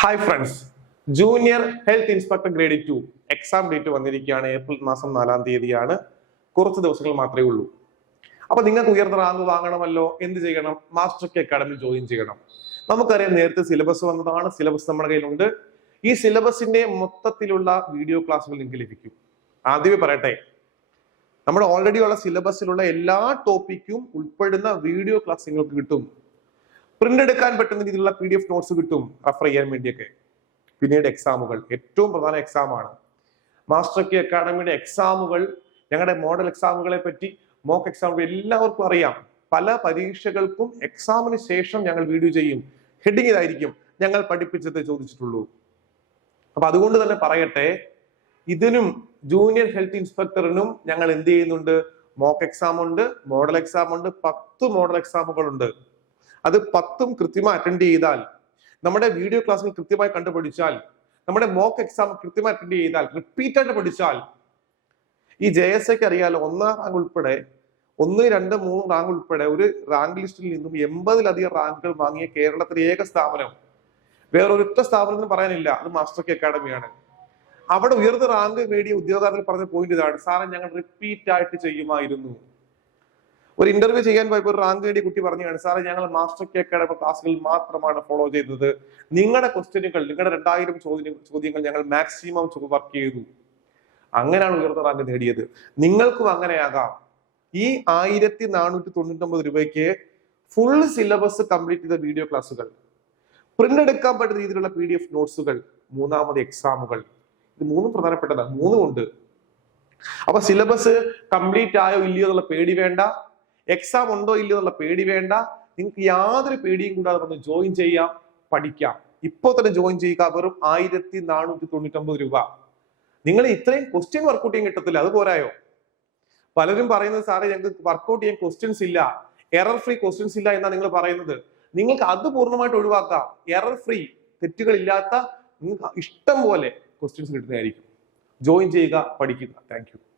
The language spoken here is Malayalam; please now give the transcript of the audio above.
Hi friends junior health inspector grade two exam date വന്നിരിക്കുകയാണ്. ഏപ്രിൽ മാസം നാലാം തീയതിയാണ്. കുറച്ച് ദിവസങ്ങൾ മാത്രമേ ഉള്ളൂ. അപ്പൊ നിങ്ങൾക്ക് ഉയർന്ന റാങ്ക് വാങ്ങണമല്ലോ. എന്ത് ചെയ്യണം? മാസ്റ്റർ കെ അക്കാഡമി ജോയിൻ ചെയ്യണം. നമുക്കറിയാം നേരത്തെ സിലബസ് വന്നതാണ്. സിലബസ് നമ്മുടെ കയ്യിലുണ്ട്. ഈ സിലബസിന്റെ മൊത്തത്തിലുള്ള വീഡിയോ ക്ലാസ്സുകൾ നിങ്ങൾക്ക് ലഭിക്കും. ആദ്യമേ പറയട്ടെ. നമ്മുടെ ഓൾറെഡി ഉള്ള സിലബസിലുള്ള എല്ലാ ടോപ്പിക്കും ഉൾപ്പെടുന്ന വീഡിയോ ക്ലാസ് നിങ്ങൾക്ക് കിട്ടും. പ്രിന്റ് എടുക്കാൻ പറ്റുന്ന രീതിയിലുള്ള പി ഡി എഫ് നോട്ട്സ് കിട്ടും റെഫർ ചെയ്യാൻ വേണ്ടിയൊക്കെ. പിന്നീട് എക്സാമുകൾ ഏറ്റവും പ്രധാന എക്സാമാണ് മാസ്റ്റർ കി അക്കാഡമിയുടെ എക്സാമുകൾ ഞങ്ങളുടെ മോഡൽ എക്സാമുകളെ പറ്റി മോക്ക് എക്സാമുകൾ എല്ലാവർക്കും അറിയാം. പല പരീക്ഷകൾക്കും എക്സാമിന് ശേഷം ഞങ്ങൾ വീഡിയോ ചെയ്യും. ഹെഡിങ് ഇതായിരിക്കും. ഞങ്ങൾ പഠിപ്പിച്ചത് ചോദിച്ചിട്ടുള്ളൂ. അപ്പൊ അതുകൊണ്ട് തന്നെ പറയട്ടെ ഇതിനും ജൂനിയർ ഹെൽത്ത് ഇൻസ്പെക്ടറിനും ഞങ്ങൾ എന്ത് ചെയ്യുന്നുണ്ട്? മോക്ക് എക്സാം ഉണ്ട് മോഡൽ എക്സാം ഉണ്ട് പത്ത് മോഡൽ എക്സാമുകൾ ഉണ്ട് അത് പത്തും കൃത്യമായി അറ്റൻഡ് ചെയ്താൽ നമ്മുടെ വീഡിയോ ക്ലാസ്സുകൾ കൃത്യമായി കണ്ടുപഠിച്ചാൽ നമ്മുടെ മോക്ക് എക്സാം കൃത്യമായി അറ്റൻഡ് ചെയ്താൽ റിപ്പീറ്റായിട്ട് പഠിച്ചാൽ ഈ ജെ എസ് എക്ക് അറിയാലോ ഒന്നാം റാങ്ക് ഉൾപ്പെടെ ഒന്ന് രണ്ട് മൂന്ന് റാങ്ക് ഉൾപ്പെടെ ഒരു റാങ്ക് ലിസ്റ്റിൽ നിന്നും എൺപതിലധികം റാങ്കുകൾ വാങ്ങിയ കേരളത്തിലെ ഏക സ്ഥാപനം. വേറൊരൊറ്റ സ്ഥാപനം എന്ന് പറയാനില്ല അത് മാസ്റ്റർ കെ അക്കാഡമിയാണ് അവിടെ ഉയർന്ന റാങ്ക് നേടിയ ഉദ്യോഗാർത്ഥികൾ പറഞ്ഞ പോയിന്റ് ഇതാണ് സാറേ ഞങ്ങൾ റിപ്പീറ്റ് ആയിട്ട് ചെയ്യുമായിരുന്നു. ഒരു ഇന്റർവ്യൂ ചെയ്യാൻ പോയപ്പോൾ റാങ്ക് നേടിയ കുട്ടി പറഞ്ഞാണ് സാറേ ഞങ്ങൾ മാസ്റ്റർ കെ അക്കാഡമി ക്ലാസ്സുകൾ മാത്രമാണ് ഫോളോ ചെയ്തത്. നിങ്ങളുടെ ക്വസ്റ്റ്യനുകൾ നിങ്ങളുടെ രണ്ടായിരം ചോദ്യ ചോദ്യങ്ങൾ ഞങ്ങൾ മാക്സിമം വർക്ക് ചെയ്തു. അങ്ങനെയാണ് ഉയർന്ന റാങ്ക് നേടിയത്. നിങ്ങൾക്കും അങ്ങനെയാകാം. ഈ ആയിരത്തി നാനൂറ്റി തൊണ്ണൂറ്റി രൂപയ്ക്ക് ഫുൾ സിലബസ് കംപ്ലീറ്റ് ചെയ്ത വീഡിയോ ക്ലാസ്സുകൾ പ്രിന്റ് എടുക്കാൻ പറ്റുന്ന രീതിയിലുള്ള പി ഡി എഫ് നോട്ട്സുകൾ മൂന്നാമത് എക്സാമുകൾ ഇത് മൂന്നും പ്രധാനപ്പെട്ടതാണ്. മൂന്നും ഉണ്ട്. അപ്പൊ സിലബസ് കംപ്ലീറ്റ് ആയോ ഇല്ലയോ എന്നുള്ള പേടി വേണ്ട. എക്സാം ഉണ്ടോ ഇല്ലയോ എന്നുള്ള പേടി വേണ്ട. നിങ്ങൾക്ക് യാതൊരു പേടിയും കൂടാതെ വന്ന് ജോയിൻ ചെയ്യാം പഠിക്കാം. ഇപ്പോൾ തന്നെ ജോയിൻ ചെയ്യുക വെറും ആയിരത്തി നാനൂറ്റി തൊണ്ണൂറ്റൊമ്പത് രൂപ. നിങ്ങൾ ഇത്രയും ക്വസ്റ്റ്യൻ വർക്കൗട്ട് ചെയ്യാൻ കിട്ടത്തില്ല. അത് പോരായോ? പലരും പറയുന്നത് സാറേ ഞങ്ങൾക്ക് വർക്കൗട്ട് ചെയ്യാൻ ക്വസ്റ്റ്യൻസ് ഇല്ല. എറർ ഫ്രീ ക്വസ്റ്റ്യൻസ് ഇല്ല എന്നാണ് നിങ്ങൾ പറയുന്നത്. നിങ്ങൾക്ക് അത് പൂർണമായിട്ട് ഒഴിവാക്കാം. എറർ ഫ്രീ തെറ്റുകളില്ലാത്ത നിങ്ങൾക്ക് ഇഷ്ടം പോലെ ക്വസ്റ്റ്യൻസ് കിട്ടുന്നതായിരിക്കും. ജോയിൻ ചെയ്യുക പഠിക്കുക. താങ്ക്